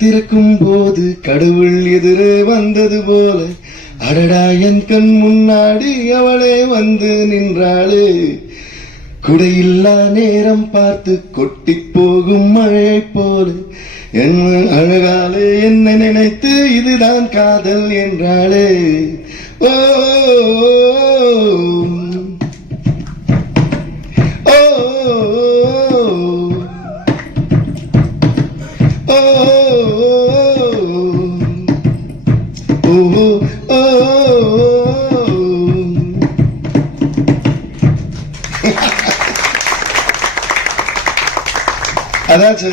திறக்கும் போது கடவுள் எதிரே வந்தது போல அடடா என் கண் முன்னாடி அவளே வந்து நின்றாளே. குடையில்லா நேரம் பார்த்து கொட்டி போகும் மழை போல என் அழகாலே என்னை நினைத்து இதுதான் காதல் என்றாளே. ஓ அதாச்சு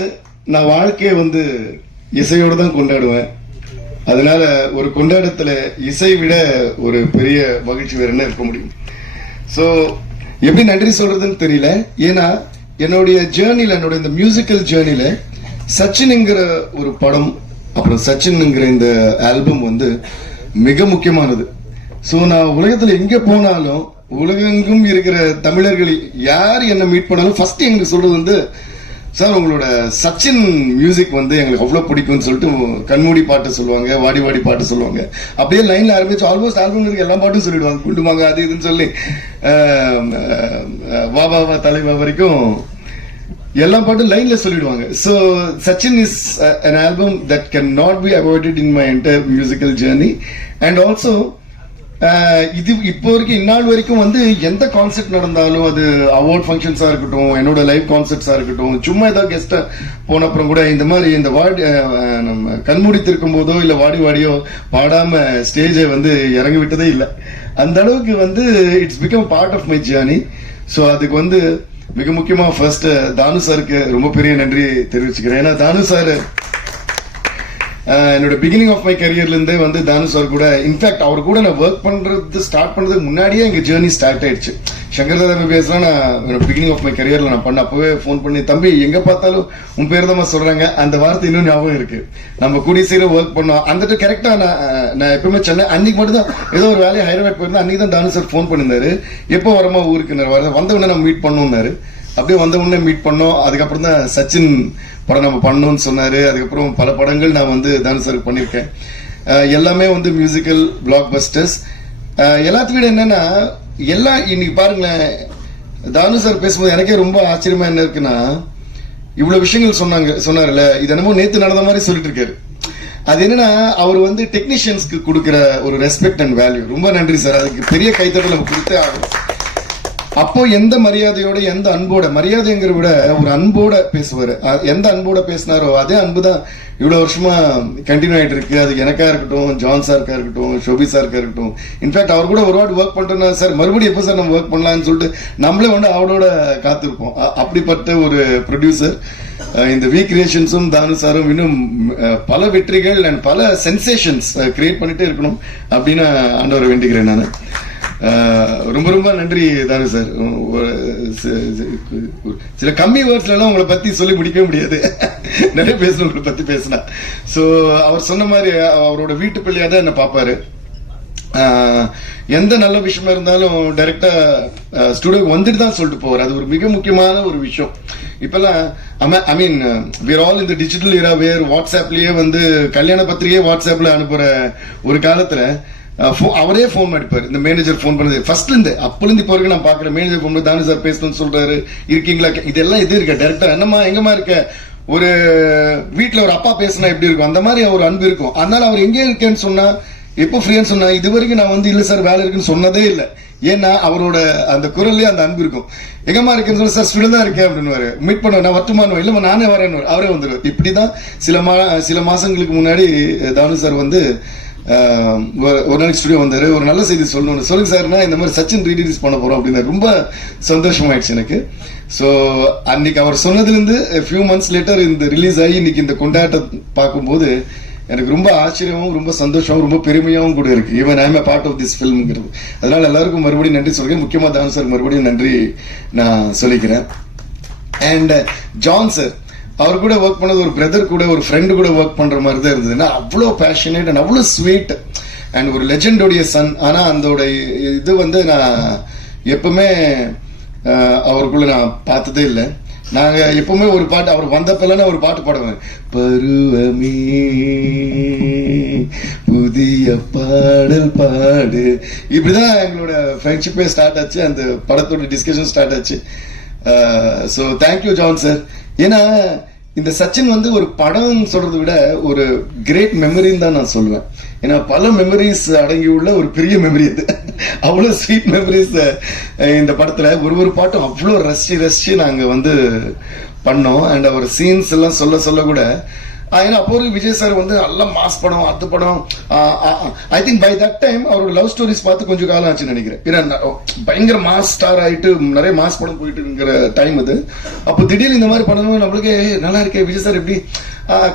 நான் வாழ்க்கையை வந்து இசையோடு தான் கொண்டாடுவேன். அதனால ஒரு கொண்டாட்டத்துல இசை விட ஒரு பெரிய மகிழ்ச்சி வேற என்ன இருக்க முடியும். ஸோ எப்படி நன்றி சொல்றதுன்னு தெரியல. ஏன்னா என்னுடைய ஜேர்னில, என்னோட இந்த மியூசிக்கல் ஜேர்னில சச்சின்ங்கிற ஒரு படம், அப்புறம் சச்சின்ங்கிற இந்த ஆல்பம் வந்து மிக முக்கியமானது. ஸோ நான் உலகத்துல எங்க போனாலும் உலகெங்கும் இருக்கிற தமிழர்கள் யார் என்ன மீட் பண்ணாலும் ஃபர்ஸ்ட் எங்களுக்கு சொல்றது வந்து, சார் உங்களோட சச்சின் மியூசிக் வந்து எங்களுக்கு அவ்வளவு பிடிக்கும்னு சொல்லிட்டு கண்மூடி பாட்டு சொல்லுவாங்க, வாடி வாடி பாட்டு சொல்லுவாங்க. அப்படியே லைன்ல ஆரம்பிச்சு ஆல்மோஸ்ட் ஆல்பம் இருக்கு எல்லா பாட்டும் சொல்லிடுவாங்க. குண்டுமாங்க அது இதுன்னு சொல்லி வா வா வா தலைவா வரைக்கும் எல்லா பாட்டும் லைன்ல சொல்லிடுவாங்க. So Sachin is an album that cannot be avoided in my entire musical journey. And also இது இப்போ வரைக்கும் இந்நாள் வரைக்கும் வந்து எந்த கான்செர்ட் நடந்தாலும், அது அவார்ட் ஃபங்க்ஷன்ஸா இருக்கட்டும், என்னோட லைவ் கான்செர்ட்ஸா இருக்கட்டும், சும்மா ஏதாவது கெஸ்டா போன அப்புறம் கூட இந்த மாதிரி இந்த நம்ம கண்மூடித்திருக்கும் போதோ இல்ல வாடி வாடியோ பாடாம ஸ்டேஜை வந்து இறங்கி விட்டதே இல்லை. அந்த அளவுக்கு வந்து it's become part of my journey. So அதுக்கு வந்து மிக முக்கியமா ஃபர்ஸ்ட் தானு சாருக்கு ரொம்ப பெரிய நன்றி தெரிவிச்சுக்கிறேன். ஏன்னா தானு சார் என்னோட பிகினிங் ஆஃப் மை கரியர்ல இருந்தே வந்து தானு சார் கூட, இன்ஃபேக்ட் அவர் கூட நான் ஒர்க் பண்றது ஸ்டார்ட் பண்றதுக்கு முன்னாடியே எங்க ஜேர்னி ஸ்டார்ட் ஆயிடுச்சு. சங்கர் தாதா பேசலாம் நான் என்னோட பிகினிங் ஆஃப் மை கரியர்ல நான் பண்ண அப்பவே ஃபோன் பண்ணி, தம்பி எங்க பார்த்தாலும் உன் பேர் தான் சொல்றாங்க, அந்த வார்த்தை இன்னும் ஞாபகம் இருக்கு. நம்ம கூடிய சீக்கிரம் ஒர்க் பண்ணோம். அந்த கரெக்டா நான் எப்பவுமே சென்னை அன்னைக்கு மட்டும் தான் ஏதோ ஒரு வேலையை ஹைதராபாத் போயிருந்தேன். அன்னைக்கு தான் தானு சார் ஃபோன் பண்ணியிருந்தாரு, எப்போ வரமா ஊருக்கு வந்த உடனே நம்ம மீட் பண்ணோம்னாரு. அப்படியே வந்த உடனே மீட் பண்ணோம். அதுக்கப்புறம் தான் சச்சின் படம் நம்ம பண்ணோம்னு சொன்னாரு. அதுக்கப்புறம் பல படங்கள் நான் வந்து தானு சாருக்கு பண்ணியிருக்கேன். எல்லாமே வந்து மியூசிக்கல் பிளாக் பஸ்டர்ஸ். எல்லாத்தையும் விட என்னன்னா, எல்லாம் இன்னைக்கு பாருங்களேன், தானு சார் பேசும்போது எனக்கே ரொம்ப ஆச்சரியமா என்ன இருக்குன்னா, இவ்வளவு விஷயங்கள் சொன்னார்ல, இது என்னமோ நேத்து நடந்த மாதிரி சொல்லிட்டு இருக்காரு. அது என்னன்னா, அவர் வந்து டெக்னீஷியன்ஸ்க்கு கொடுக்கிற ஒரு ரெஸ்பெக்ட் அண்ட் வேல்யூ. ரொம்ப நன்றி சார், அதுக்கு பெரிய கைத்தட்டல் நம்ம கொடுத்தே ஆகும். அப்போ எந்த மரியாதையோட, எந்த அன்போட, மரியாதைங்கிற விட ஒரு அன்போட பேசுவாரு. எந்த அன்போட பேசினாரோ அதே அன்பு தான் இவ்வளவு வருஷமா கண்டினியூ ஆயிட்டு இருக்கு. அது எனக்கா இருக்கட்டும், ஜான் சாருக்கா இருக்கட்டும், ஷோபி சாருக்கா இருக்கட்டும். இன்ஃபேக்ட் அவர் கூட ஒரு வாட்டி ஒர்க் பண்ணிட்டோம்னா, சார் மறுபடியும் எப்போ சார் நம்ம ஒர்க் பண்ணலாம்னு சொல்லிட்டு நம்மளே வந்து அவளோட காத்திருப்போம். அப்படிப்பட்ட ஒரு ப்ரொடியூசர். இந்த வி கிரியேஷன்ஸும் தானு சாரும் இன்னும் பல வெற்றிகள் அண்ட் பல சென்சேஷன்ஸ் கிரியேட் பண்ணிட்டே இருக்கணும் அப்படின்னு ஆண்டவரை வேண்டிக்கிறேன் நான். ரொம்ப ரொம்ப நன்றி தானு சார். சில கம்மி வேர்ட்ஸ்ல எல்லாம் உங்களை பத்தி சொல்லி முடிக்கவே முடியாது, நிறைய பேசணும் உங்களை பத்தி பேசினா. சோ அவர் சொன்ன மாதிரி அவரோட வீட்டு பிள்ளையா தான் என்ன பாப்பாரு. எந்த நல்ல விஷயமா இருந்தாலும் டைரக்டா ஸ்டுடியோக்கு வந்துட்டு தான் சொல்லிட்டு போவார். அது ஒரு மிக முக்கியமான ஒரு விஷயம். இப்பெல்லாம் ஐ மீன் we are all in the digital era where வாட்ஸ்அப்லயே வந்து கல்யாண பத்திரிகையே வாட்ஸ்அப்ல அனுப்புற ஒரு காலத்துல அவரே போன் அடிப்பாரு. இந்த மேனேஜர் போன் பண்ணது ஃபர்ஸ்ட்ல இருந்து அப்பல இருந்து இப்போ வரைக்கும் நான் பாக்குறேன். மேனேஜர் போன் பண்ணி தானு சார் பேசணும்னு சொல்றாரு, இருக்கீங்களா, இதெல்லாம் எது இருக்க டைரக்டா என்னமா எங்கம்மா இருக்க, ஒரு வீட்டுல ஒரு அப்பா பேசினா எப்படி இருக்கும் அந்த மாதிரி ஒரு அன்பு இருக்கும். அதனால அவர் எங்கே இருக்கேன்னு சொன்னா, எப்போ ஃப்ரீன்னு சொன்னா, இது வரைக்கும் நான் வந்து இல்ல சார் வேலை இருக்குன்னு சொன்னதே இல்லை. ஏன்னா அவரோட அந்த குரல்லே அந்த அன்பு இருக்கும். எங்கம்மா இருக்கேன்னு சொல்லி, சார் ஸ்டுடியோ தான் இருக்கேன் அப்படின்னு மீட் பண்ணுவேன். நான் வட்டுமானோ இல்ல நானே வரேன்னு அவரே வந்துடுவார். இப்படிதான் சில மாசங்களுக்கு முன்னாடி தானு சார் வந்து ஒரு நாளைக்கு ஸ்டுடியோ வந்தாரு. ஒரு நல்ல செய்தி சொல்லணும், சொல்லுங்க சார்னா இந்த மாதிரி சச்சின் ரீரிலீஸ் பண்ண போறோம் அப்படின்னு ரொம்ப சந்தோஷமாயிடுச்சு எனக்கு. ஸோ அன்னைக்கு அவர் சொன்னதுலேருந்து ஃபியூ மந்த்ஸ் லேட்டர் இந்த ரிலீஸ் ஆகி இன்னைக்கு இந்த கொண்டாட்டம் பார்க்கும்போது எனக்கு ரொம்ப ஆச்சரியமும் ரொம்ப சந்தோஷமும் ரொம்ப பெருமையாகவும் கூட இருக்கு. Even I am a part of this ஃபில்ம்ங்கிறது. அதனால எல்லாருக்கும் மறுபடியும் நன்றி சொல்கிறேன். முக்கியமாக தானு சார் மறுபடியும் நன்றி நான் சொல்லிக்கிறேன். அண்ட் ஜான் சார், அவர் கூட ஒர்க் பண்ணது ஒரு பிரதர் கூட, ஒரு ஃப்ரெண்டு கூட ஒர்க் பண்ற மாதிரி தான் இருந்ததுன்னா, அவ்வளோ பேஷனேட் அண்ட் அவ்வளோ ஸ்வீட் அண்ட் ஒரு லெஜெண்டோடைய சன். ஆனா அதோட இது வந்து நான் எப்பவுமே அவருக்குள்ள நான் பார்த்ததே இல்லை. நாங்க எப்பவுமே ஒரு பாட்டு அவர் வந்தப்பெல்லாம் ஒரு பாட்டு பாடுவேன், பருவமே புதிய பாடல் பாடு. இப்படிதான் எங்களோட ஃப்ரெண்ட்ஷிப்பே ஸ்டார்ட் ஆச்சு, அந்த படத்தோட டிஸ்கஷன் ஸ்டார்ட் ஆச்சு. So thank you John sir. ஏன்னா இந்த சச்சின் வந்து ஒரு படம் சொல்றதை விட ஒரு கிரேட் மெமரின்னு தான் நான் சொல்லுவேன். ஏன்னா பல மெமரிஸ் அடங்கி உள்ள ஒரு பெரிய மெமரி அது. அவ்வளவு ஸ்வீட் மெமரிஸ் இந்த படத்துல ஒரு பாட்டும் அவ்வளோ ரசிச்சு நாங்க வந்து பண்ணோம். அண்ட் அவர் சீன்ஸ் எல்லாம் சொல்ல கூட ஏன்னா அப்போ ஒரு விஜய் சார் வந்து நல்ல மாஸ் படம், அது படம். I think by that time அவரோட லவ் ஸ்டோரிஸ் பார்த்து கொஞ்சம் காலம் ஆச்சுன்னு நினைக்கிறேன். ஏன்னா பயங்கர மாஸ் ஸ்டார் ஆயிட்டு நிறைய மாஸ் படம் போயிட்டு இருக்கிற டைம் அது. அப்போ திடீர்னு இந்த மாதிரி பண்ணணும் நம்மளுக்கு நல்லா இருக்கே விஜய் சார் எப்படி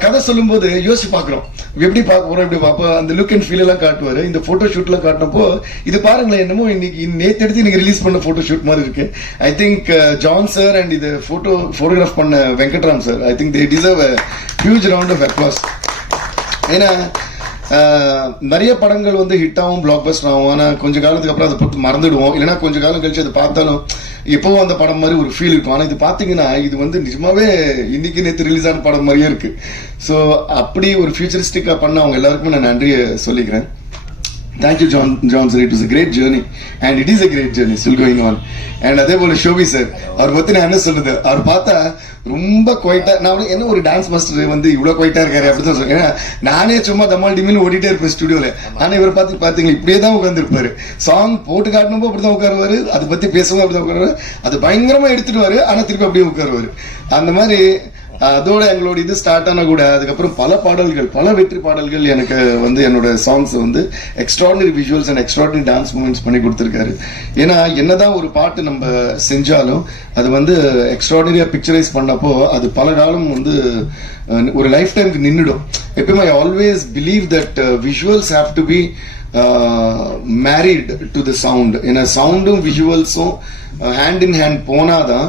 கதை சொல்லும் போது யோசிச்சு பாக்குறோம், எப்படி பார்க்க போறோம், எப்படி பார்ப்போம். அந்த லுக் அண்ட் ஃபீல் எல்லாம் காட்டுவாரு. இந்த போட்டோ ஷூட்ல காட்டினப்போ இது பாருங்களேன், என்னமோ இன்னைக்கு நேற்று எடுத்து இன்னைக்கு ரிலீஸ் பண்ண போட்டோ ஷூட் மாதிரி இருக்கு. I think John sir and இது போட்டோகிராஃப் பண்ண Venkatram sir, I think they deserve a huge round of applause. ஏன்னா நிறைய படங்கள் வந்து ஹிட் ஆகும், பிளாக் பஸ்டர் ஆகும். ஆனா கொஞ்ச காலத்துக்கு அப்புறம் அதை பத்தி மறந்துடுவோம், இல்லைன்னா கொஞ்ச காலம் கழிச்சு அதை பார்த்தாலும் எப்பவும் அந்த படம் மாதிரி ஒரு ஃபீல் இருக்கும். ஆனா இது பாத்தீங்கன்னா இது வந்து நிஜமாவே இன்னைக்கு நேற்று ரிலீஸ் ஆன படம் மாதிரியே இருக்கு. ஸோ அப்படி ஒரு ஃபியூச்சரிஸ்டிக்கா பண்ண அவங்க எல்லாருக்குமே நான் நன்றியை சொல்லிக்கிறேன். Thank you, John sir. It was a great journey, and it is a great journey still going on. And அதே போல ஷோபி சார், அவர் பத்தி நான் என்ன சொல்றது, அவர் பார்த்தா ரொம்ப குவைட்டா, நான் என்ன ஒரு டான்ஸ் மாஸ்டர் வந்து இவ்வளவு குவைட்டா இருக்காரு அப்படிதான் சொல்றேன். ஏன்னா நானே சும்மா தம்மால் டிமின்னு ஓடிட்டே இருப்பேன் ஸ்டுடியோல. ஆனா இவர் பாத்தீங்க இப்படியே தான் உட்கார்ந்து இருப்பாரு. சாங் போட்டு காட்டணும் அப்படிதான் உட்காருவாரு, அதை பத்தி பேசவும் அப்படிதான் உட்காருவாரு, அது பயங்கரமா எடுத்துடுவாரு, ஆனா திருப்பி அப்படியே உட்காருவாரு. அந்த மாதிரி அதோட எங்களோட இது ஸ்டார்ட் ஆன கூட அதுக்கப்புறம் பல பாடல்கள், பல வெற்றி பாடல்கள் எனக்கு வந்து என்னோட சாங்ஸ் வந்து extraordinary visuals and extraordinary dance moments பண்ணி கொடுத்துருக்காரு. ஏன்னா என்னதான் ஒரு பாட்டு நம்ம செஞ்சாலும் அது வந்து எக்ஸ்ட்ராடினரியா பிக்சரைஸ் பண்ணப்போ அது பல காலம் வந்து ஒரு லைஃப் டைமுக்கு நின்றுடும். எப்பயுமே I always believe that visuals have to be married to the sound. ஏன்னா சவுண்டும் விஷுவல்ஸும் ஹேண்ட் இன் ஹேண்ட் போனாதான்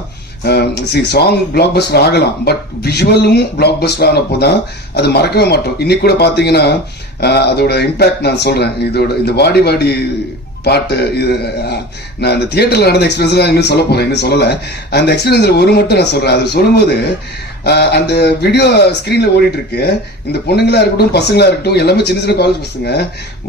சாங் பிளாக் பஸ்டர் ஆகலாம். பட் விஷுவலும் பிளாக் பஸ்டர் ஆனப்போதான் அது மறக்கவே மாட்டோம். இன்னைக்கு கூட பாத்தீங்கன்னா அதோட இம்பாக்ட் நான் சொல்றேன். இதோட இந்த வாடி வாடி பாட்டு, இது நான் இந்த தியேட்டர்ல நடந்த எக்ஸ்பீரியன்ஸ் தான் இன்னும் சொல்ல போறேன், இன்னும் சொல்லல. அந்த எக்ஸ்பீரியன்ஸ்ல ஒரு மட்டும் நான் சொல்றேன். அது சொல்லும்போது அந்த வீடியோ ஸ்கிரீன்ல ஓடிட்டு இருக்கு, இந்த பொண்ணுங்களா இருக்கட்டும் பசங்களா இருக்கட்டும் எல்லாமே சின்ன சின்ன காலேஜ் பசங்க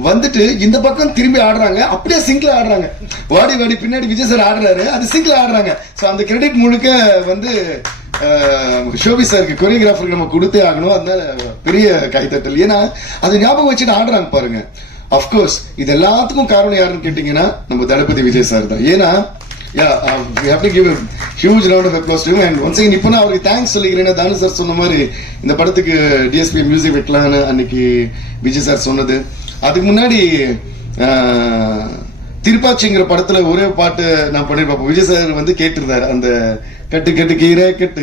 வந்துட்டு இந்த பக்கம் திரும்பி ஆடுறாங்க, அப்படியே சிங்க்ல ஆடுறாங்க. வாடி வாடி பின்னாடி விஜய் சார் ஆடுறாரு, அது சிங்க்ல ஆடுறாங்க. சோ அந்த கிரெடிட் முழுக்க வந்து ஷோபி சாருக்கு, கொரியோகிராஃபருக்கு நம்ம கொடுத்தே ஆகணும். அதனால பெரிய கைத்தட்டல். ஏன்னா அது ஞாபகம் வச்சுட்டு ஆடுறாங்க பாருங்க. அப்கோர்ஸ் இது எல்லாத்துக்கும் காரணம் யாருன்னு கேட்டீங்கன்னா நம்ம தளபதி விஜய் சார் தான். ஏன்னா we have to give a huge round of applause to him. And once again இப்போ நான் அவருக்கு தேங்க்ஸ் சொல்லிக்கிறேன். தானு சார் சொன்ன மாதிரி இந்த படத்துக்கு டிஎஸ்பி மியூசிக் வைக்கலான்னு அன்னைக்கு விஜய் சார் சொன்னது. அதுக்கு முன்னாடி திருப்பாச்சிங்கிற படத்துல ஒரே பாட்டு நான் பண்ணிருப்பேன். விஜய் சார் வந்து கேட்டிருந்தாரு, அந்த கட்டு கட்டு கீரை கட்டு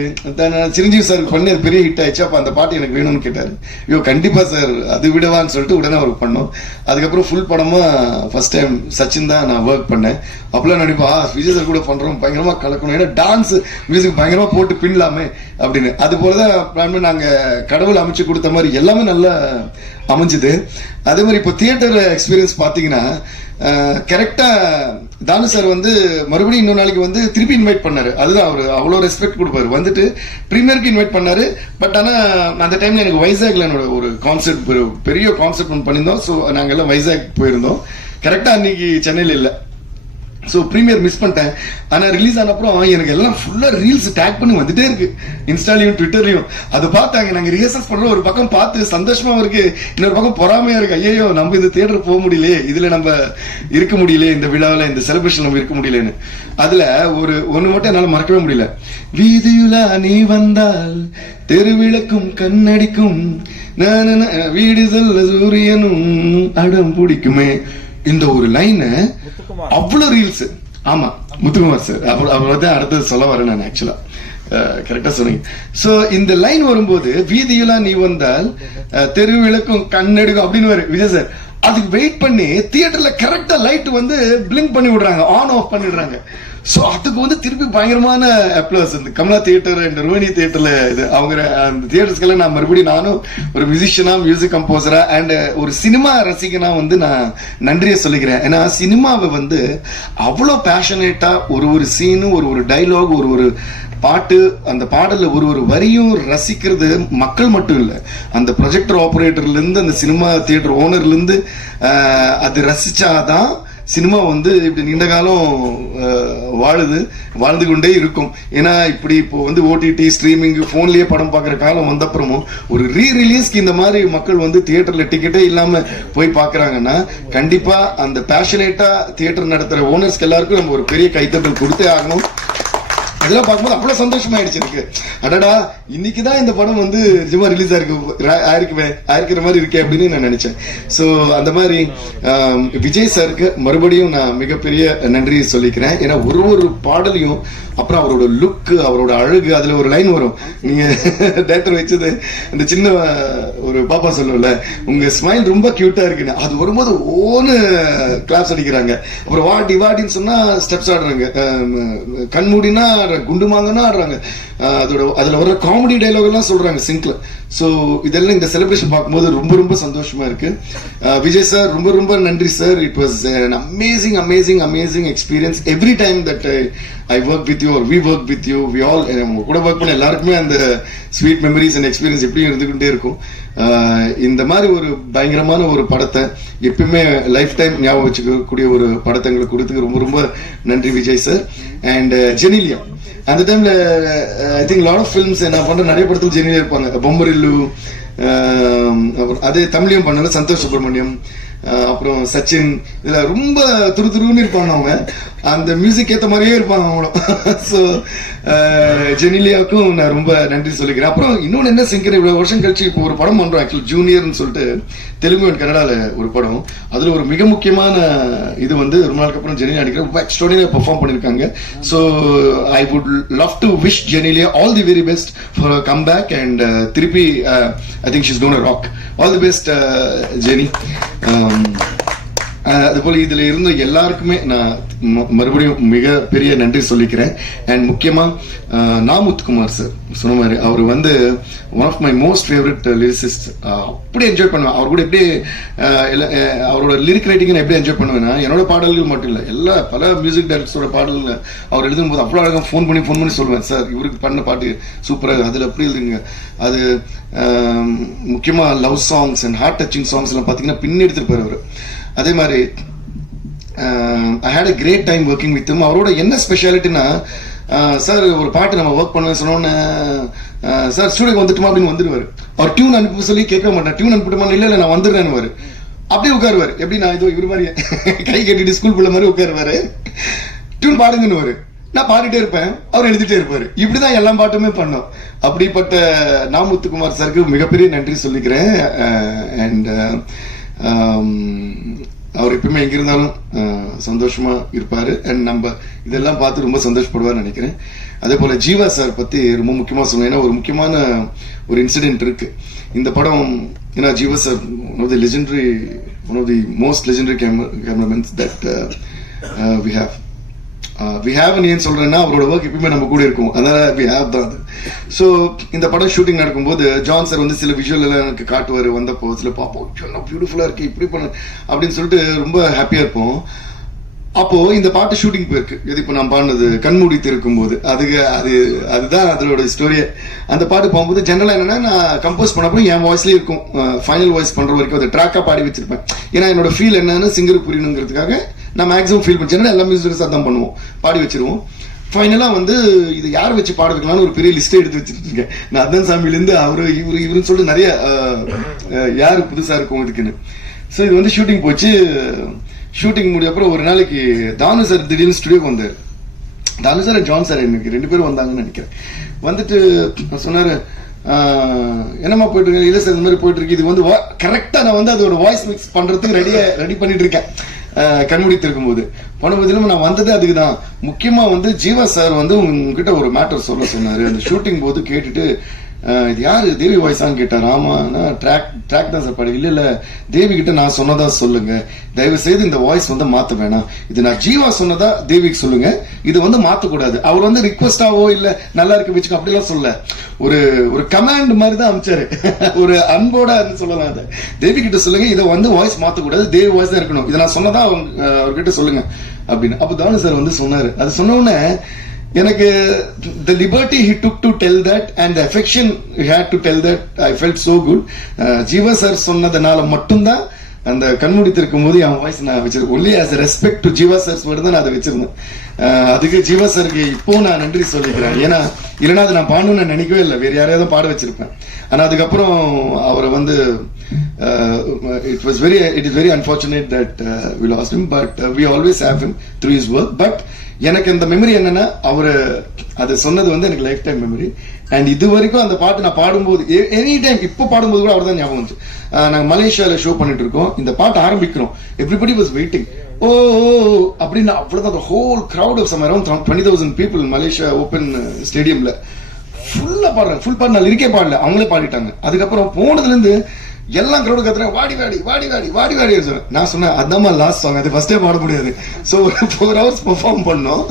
சிரஞ்சீவி சார் பண்ணி அது பெரிய ஹிட் ஆயிடுச்சு. அப்ப அந்த பாட்டு எனக்கு வேணும்னு கேட்டாரு. ஐயோ கண்டிப்பா சார் அது விடவான்னு சொல்லிட்டு உடனே அவருக்கு பண்ணோம். அதுக்கப்புறம் ஃபுல் படமா ஃபர்ஸ்ட் டைம் சச்சின் தான் நான் ஒர்க் பண்ணேன். அப்பெல்லாம் நினைப்பா விஜய் சார் கூட பண்றோம், பயங்கரமா கலக்கணும், ஏன்னா டான்ஸ் மியூசிக் பயங்கரமா போட்டு பின்னலாமே அப்படின்னு. அது போலதான் நாங்க கடவுள் அமைச்சு கொடுத்த மாதிரி எல்லாமே நல்லா அமைஞ்சுது. அதே மாதிரி இப்போ தியேட்டர் எக்ஸ்பீரியன்ஸ் பாத்தீங்கன்னா கரெக்டா தானு சார் வந்து மறுபடியும் இன்னொரு நாளைக்கு வந்து திருப்பி இன்வைட் பண்ணாரு. அதுதான் அவரு அவ்வளவு ரெஸ்பெக்ட் கொடுப்பாரு. வந்துட்டு பிரீமியருக்கு இன்வைட் பண்ணாரு. பட் ஆனா அந்த டைம்ல எனக்கு வைசாக்ல என்னோட ஒரு கான்செப்ட், ஒரு பெரிய கான்செப்ட் ஒன்று பண்ணியிருந்தோம். ஸோ நாங்க எல்லாம் வைசாக் போயிருந்தோம். கரெக்டா அன்னைக்கு சென்னையில இல்லை. ஸோ ப்ரீமியர் மிஸ் பண்ணிட்டேன். ஆனா ரிலீஸ் ஆன அப்புறம் எனக்கு எல்லாம் ஃபுல்லா ரீல்ஸ் டேக் பண்ணி வந்துட்டே இருக்கு, இன்ஸ்டாலையும் ட்விட்டர்லயும். அது பார்த்தாங்க, நாங்க ரிஹர்சல்ஸ் பண்றோம், ஒரு பக்கம் பார்த்து சந்தோஷமா இருக்கு, இன்னொரு பக்கம் பொறாமையா இருக்கு. ஐயோ நம்ம இந்த தியேட்டர் போக முடியலையே, இதுல நம்ம இருக்க முடியலையே, இந்த விழாவில் இந்த செலிப்ரேஷன் நம்ம இருக்க முடியலன்னு. அதுல ஒண்ணு மட்டும் என்னால மறக்கவே முடியல. வீதியுலா நீ வந்தால் தெருவிளக்கும் கண்ணடிக்கும், வீடு சொல்ல சூரியனும் அடம் பிடிக்குமே, இந்த ஒரு லைன் அவ்வளவு ரீல்ஸ். ஆமா முத்துக்குமார் சார், அவர் வந்து அடுத்தது சொல்ல வரேன் நான். ஆக்சுவலா கரெக்டா சொன்னீங்க. சோ இந்த லைன் வரும்போது வீதியெல்லாம் நீ வந்தால் தெருவிளக்கும் கண்ணெடுக்கும் அப்படின்னு வரும் விஜய் சார். அதுக்கு வெயிட் பண்ணி தியேட்டர்ல கரெக்டா லைட் வந்து பிளிங்க் பண்ணி விடுறாங்க, ஆன் ஆஃப் பண்ணிடுறாங்க. சோ அதுக்கு வந்து திருப்பி பயங்கரமான அப்ளோஸ். இந்த கமலா தியேட்டர் அண்ட் ரோஹினி தியேட்டர்ல இது அவங்க அந்த தியேட்டர்ஸ்க்கெல்லாம் நான் மறுபடியும் நானும் ஒரு மியூசிஷியனா, மியூசிக் கம்போசரா அண்ட் ஒரு சினிமா ரசிகனா வந்து நான் நன்றியை சொல்லிக்கிறேன். ஏன்னா சினிமாவை வந்து அவ்வளோ பேஷனேட்டா ஒரு சீனு, ஒரு டைலாக், ஒரு பாட்டு அந்த பாடல்ல ஒரு ஒரு வரியும் ரசிக்கிறது மக்கள் மட்டும் இல்ல, அந்த ப்ரொஜெக்டர் ஆபரேட்டர்ல இருந்து அந்த சினிமா தியேட்டர் ஓனர்ல இருந்து அது ரசிச்சாதான் சினிமா வந்து இப்படி நீண்ட காலம் வாழ்ந்து கொண்டே இருக்கும். ஏன்னா இப்படி இப்போ வந்து ஓடிடி ஸ்ட்ரீமிங் போன்லயே படம் பார்க்குற காலம் வந்தப்புறமும் ஒரு ரீரிலீஸ்க்கு இந்த மாதிரி மக்கள் வந்து தியேட்டர்ல டிக்கெட்டே இல்லாம போய் பாக்குறாங்கன்னா கண்டிப்பா அந்த பேஷனேட்டா தியேட்டர் நடத்துற ஓனர்ஸ்க்கு எல்லாருக்கும் நம்ம ஒரு பெரிய கைத்தட்டல் கொடுத்தே ஆகணும். அதெல்லாம் பார்க்கும்போது அவ்வளவு சந்தோஷமாயிடுச்சு எனக்கு. அடடா இன்னைக்குதான் இந்த படம் வந்து நிஜமா ரிலீஸ் ஆயிருக்கிற மாதிரி இருக்கே அப்படின்னு நான் நினைச்சேன். சோ அந்த மாதிரி விஜய் சாருக்கு மறுபடியும் நான் மிகப்பெரிய நன்றி சொல்லிக்கிறேன். ஏன்னா ஒரு பாடலையும் அப்புறம் அவரோட லுக், அவரோட அழகு, அதுல ஒரு லைன் வரும், நீங்க டேரக்டர் வச்சது இந்த சின்ன ஒரு பாப்பா சொல்லுவல, உங்க ஸ்மைல் ரொம்ப கியூட்டா இருக்குன்னு, அது வரும்போது ஓன்னு கிளாப்ஸ் அடிக்கிறாங்க. அப்புறம் வாட்டின்னு சொன்னா ஸ்டெப்ஸ் ஆடுறாங்க, கண்மூடினா குண்டுமாங்கன்னா ஆடுறாங்க, அதுல வர்ற காமெடி டைலாக் எல்லாம் சொல்றாங்க சிங்க்ல. சோ இதெல்லாம் இந்த செலிப்ரேஷன் பார்க்கும்போது ரொம்ப ரொம்ப சந்தோஷமா இருக்கு. விஜய் சார் ரொம்ப ரொம்ப நன்றி sir. It was an amazing experience every time that I work with you or we work with you. We all உங்க கூட ஒர்க் பண்ண எல்லாருக்குமே அந்த ஸ்வீட் மெமரிஸ் அண்ட் எக்ஸ்பீரியன்ஸ் எப்படியும் இருந்துகிட்டே இருக்கும். இந்த மாதிரி ஒரு பயங்கரமான ஒரு படத்தை எப்பவுமே லைஃப் டைம் ஞாபகம் வச்சுக்கக்கூடிய ஒரு படத்தை எங்களுக்கு கொடுத்துக்கு ரொம்ப ரொம்ப நன்றி விஜய் சார். அண்ட் ஜெனிலியா அந்த டைம்ல I think lot of films நான் பண்ற நிறைய படத்துல ஜெனிலியா இருப்பாங்க. பொம்மரில்லு, அதே தமிழையும் பண்ணல சந்தோஷ் சுப்ரமணியம், அப்புறம் சச்சின், இதுல ரொம்ப துருதுருன்னு இருப்பாங்க அவங்க, அந்த மியூசிக் ஏத்த மாதிரியே இருப்பாங்க அவங்களும். ஸோ ஜெனிலியாவுக்கும் நான் ரொம்ப நன்றி சொல்லிக்கிறேன். அப்புறம் இன்னொன்னு என்ன சிங்கர், இவ்வளவு வருஷம் கழிச்சு இப்போ ஒரு படம் பண்றோம் ஆக்சுவலி ஜூனியர்னு சொல்லிட்டு தெலுங்கு அண்ட் கன்னடால ஒரு படம். அதுல ஒரு மிக முக்கியமான இது வந்து ரொம்ப நாளுக்கு அப்புறம் ஜெனிலியா அடிக்கிற ரொம்ப எக்ஸ்ட்ராடினரியா பெர்ஃபார்ம் பண்ணிருக்காங்க. So I would love to wish Genelia all the very best for comeback and திருப்பி I think she's gonna rock. All the best Jeni. அதுபோல இதுல இருந்த எல்லாருக்குமே நான் மறுபடியும் மிக பெரிய நன்றி சொல்லிக்கிறேன். அண்ட் முக்கியமா நாமுத்துக்குமார் சார் சொன்ன மாதிரி அவர் வந்து one of my most favourite lyricist. அப்படி என்ஜாய் பண்ணுவேன் அவர் கூட. எப்படி அவரோட லிரிக் ரைட்டிங் எப்படி என்ஜாய் பண்ணுவேன்னா, என்னோட பாடல்கள் மட்டும் இல்லை, பல மியூசிக் டைரக்டர்ஸோட பாடல்கள் அவர் எழுதும் போது அவ்வளோ அழகாக ஃபோன் பண்ணி சொல்லுவேன், சார் இவருக்கு பண்ண பாட்டு சூப்பராக, அதில் எப்படி எழுதுங்க. அது முக்கியமா love songs and heart touching songs எல்லாம் பார்த்தீங்கன்னா பின்னி எடுத்துருப்பாரு அவர். அதே மாதிரி I had a great time working with him. அவரோட என்ன ஸ்பெஷாலிட்டினா, சார் ஒரு பாட்டு நம்ம ஒர்க் பண்ண சொன்னோன்னு சார் ஸ்டூடியோக்கு வந்துட்டுமா அப்படின்னு வந்துடுவார். அவர் டியூன் அனுப்ப சொல்லி கேட்க மாட்டேன், டியூன் அனுப்பிட்டுமா, இல்லை நான் வந்துடுறேன்னு அப்படியே உட்காருவார். எப்படி நான் இதோ இவர் மாதிரி கை கட்டிட்டு ஸ்கூல் பிள்ளை மாதிரி உட்காருவாரு, டியூன் பாடுங்கன்னு நான் பாடிட்டே இருப்பேன், அவர் எழுதிட்டே இருப்பாரு. இப்படிதான் எல்லா பாட்டுமே பண்ணோம். அப்படிப்பட்ட நாமுத்துக்குமார் சாருக்கு மிகப்பெரிய நன்றி சொல்லிக்கிறேன். அண்ட் அவர் எப்பவுமே எங்க இருந்தாலும் சந்தோஷமா இருப்பாரு. அண்ட் நம்ம இதெல்லாம் பார்த்து ரொம்ப சந்தோஷப்படுவார்னு நினைக்கிறேன். அதே போல ஜீவா சார் பத்தி ரொம்ப முக்கியமா சொன்னேன். ஏன்னா ஒரு முக்கியமான ஒரு இன்சிடென்ட் இருக்கு இந்த படம். ஏன்னா Jeeva sir one of the most legendary cameramans that we have. ஏன் சொல்றேன்னா அவரோட ஒர்க் எப்பயுமே நம்ம கூட இருக்கும், அதனால வி ஹேவ் தான் அது. ஸோ இந்த படம் ஷூட்டிங் நடக்கும்போது ஜான் சார் வந்து சில விஷுவல் எல்லாம் எனக்கு காட்டுவார். வந்தப்போ சில பார்ப்போம், பியூட்டிஃபுல்லா இருக்கு, இப்படி பண்ண அப்படின்னு சொல்லிட்டு ரொம்ப ஹாப்பியா இருப்போம். அப்போ இந்த பாட்டு ஷூட்டிங் போயிருக்கு. இது இப்போ நான் பாடினது கண்மூடி திறக்கும் போது அதுதான் அதோட ஸ்டோரியே. அந்த பாட்டு போகும்போது ஜெனரலா என்னன்னா, நான் கம்போஸ் பண்ணப்போ என் வாய்ஸ்லயே இருக்கும், ஃபைனல் வாய்ஸ் பண்ற வரைக்கும் அதை ட்ராக்கா பாடி வச்சிருப்பேன். ஏன்னா என்னோட ஃபீல் என்னன்னு சிங்கர் புரியணுங்கிறதுக்காக நான் மேக்ஸிமம் ஃபீல் பண்ணேன். எல்லா மியூசிக்ஸ் அதான் பண்ணுவோம், பாடி வச்சிருவோம். ஃபைனலா வந்து இது யார் வச்சு பாட வைக்கலாம்னு ஒரு பெரிய லிஸ்டே எடுத்து வச்சுட்டு இருக்கேன். நான் அதான் சாமியிலேருந்து இவருன்னு சொல்லிட்டு நிறைய யாரு புதுசா இருக்கும் இதுக்குன்னு. ஸோ இது வந்து ஷூட்டிங் போச்சு. ஷூட்டிங் முடிய அப்புறம் ஒரு நாளைக்கு தானு சார் திடீர்னு ஸ்டுடியோக்கு வந்தார். தானு சார் ஜான் சார் எனக்கு 2 பேரும் வந்தாங்கன்னு நினைக்கிறேன். வந்துட்டு சொன்னாரு, என்னமா போயிட்டு இருக்கு, இல்லை சார் இந்த மாதிரி போயிட்டு இருக்கு. இது வந்து கரெக்டா நான் வந்து அதோட வாய்ஸ் மிக்ஸ் பண்றதுக்கு ரெடி பண்ணிட்டு இருக்கேன். கண்முடித்து இருக்கும்போது பண்ணும்போது நான் வந்தது அதுக்குதான். முக்கியமா வந்து ஜீவா சார் வந்து உங்ககிட்ட ஒரு மேட்டர் சொல்ல சொன்னாரு. அந்த ஷூட்டிங் போது கேட்டுட்டு, இது யாரு தேவி வாய்ஸான்னு கேட்டார். ஆமா, ட்ராக் தான் சார் பாடு. இல்ல தேவி கிட்ட நான் சொன்னதா சொல்லுங்க, தயவு செய்து இந்த வாய்ஸ் வந்து மாத்த வேணாம், இது நான் ஜீவா சொன்னதா தேவிக்கு சொல்லுங்க, இது வந்து மாத்தக்கூடாது. அவர் வந்து ரிக்வஸ்டாவோ இல்ல நல்லா இருக்க வச்சுக்கோ அப்படிலாம் சொல்ல, ஒரு கமாண்ட் மாதிரி தான் அமைச்சாரு. ஒரு அன்போட சொல்லலாம். அதை தேவி கிட்ட சொல்லுங்க, இதை வந்து வாய்ஸ் மாத்தக்கூடாது, தேவி வாய்ஸ் தான் இருக்கணும், இதை நான் சொன்னதா அவர்கிட்ட சொல்லுங்க அப்படின்னு. அப்ப தானு சார் வந்து சொன்னாரு. அது சொன்ன உடனே எனக்கு the liberty he took to tell that and the affection he had to tell that, I felt so good. Jeeva sir சொன்னதுனால மட்டும்தான் அந்த கண்மூடி திறக்கும் போது என் வாய்ஸ் நான் வச்சிருக்கேன். Only as respect to Jeeva sir's மட்டும் தான் நான் அதை வச்சிருந்தேன். அதுக்கு ஜீவா சாருக்கு இப்போ நான் நன்றி சொல்லிக்கிறேன். ஏன்னா இல்லைன்னா அதை நான் பாடணும்னு நான் நினைக்கவே இல்லை, வேற யாரையாவது பாட வச்சிருப்பேன். ஆனா அதுக்கப்புறம் அவரை வந்து it is very unfortunate that we lost him, but we always have him through his work. But எனக்கு இந்த மெமரி என்னன்னா, அவரு அது சொன்னது வந்து எனக்கு லைஃப் டைம் மெமரி. அண்ட் இது வரைக்கும் அந்த பாட்டு நான் பாடும்போது எனி டைம், இப்போ பாடும்போது கூட அவர் தான் ஞாபகம் வந்துச்சு. நாங்க மலேசியால ஷோ பண்ணிட்டு இருக்கோம், இந்த பாட்டு ஆரம்பிக்கிறோம், எவ்ரிபடி வாஸ் வெயிட்டிங். ஓ அப்படின்னு அவ்வளவுதான், whole crowd of some around 20,000 people Malaysia open ஸ்டேடியம்ல ஃபுல்லா பாடுறாங்க. ஃபுல் பாட்டு நான் இருக்கே பாடல, அவங்களே பாடிட்டாங்க. அதுக்கப்புறம் போனதுல இருந்து எல்லாம் கிரௌடு கத்துறேன், வாடி வாடி வாடி வாடி வாடி வாடி சொன்னேன். நான் சொன்னேன் அதாம்மா லாஸ்ட் சாங், அது ஃபர்ஸ்டே பாட முடியாது. ஸோ 4 hours பெர்ஃபார்ம் பண்ணோம்,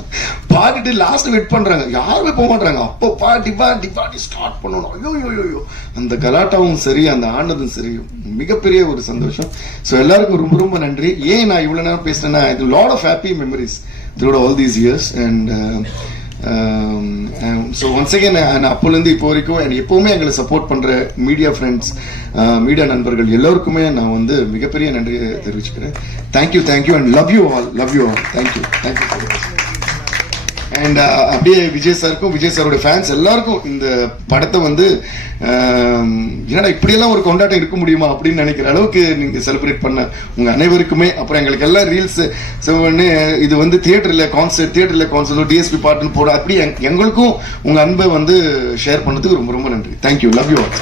பாடிட்டு லாஸ்ட் வெயிட் பண்றாங்க, யாருமே போக மாட்டாங்க. அப்போ பாடி பாடி பாடி ஸ்டார்ட் பண்ணணும். ஐயோ அந்த கலாட்டாவும் சரி, அந்த ஆனதும் சரி, மிகப்பெரிய ஒரு சந்தோஷம். ஸோ எல்லாருக்கும் ரொம்ப ரொம்ப நன்றி. ஏன் நான் இவ்வளவு நேரம் பேசுறேன்னா, இது lot of happy memories through all these years. And so once again அப்போலேருந்து இப்போ வரைக்கும் எப்பவுமே எங்களை சப்போர்ட் பண்ற மீடியா ஃப்ரெண்ட்ஸ், மீடியா நண்பர்கள் எல்லோருக்குமே நான் வந்து மிகப்பெரிய நன்றியை தெரிவிச்சுக்கிறேன். Thank you and love you all thank you so much. And அப்படியே விஜய் சாருக்கும், விஜய் சாரோட ஃபேன்ஸ் எல்லாருக்கும் இந்த படத்தை வந்து ஏன்னா இப்படியெல்லாம் ஒரு கொண்டாட்டம் இருக்க முடியுமா அப்படின்னு நினைக்கிற அளவுக்கு நீங்க செலிப்ரேட் பண்ண உங்க அனைவருக்குமே, அப்புறம் எங்களுக்கு எல்லாம் ரீல்ஸ் இது வந்து தியேட்டர்ல கான்சர்ட் டிஎஸ்பி பாட்டுன்னு போட, அப்படி எங்களுக்கும் உங்க அன்பை வந்து ஷேர் பண்ணதுக்கு ரொம்ப ரொம்ப நன்றி. Thank you, love you all.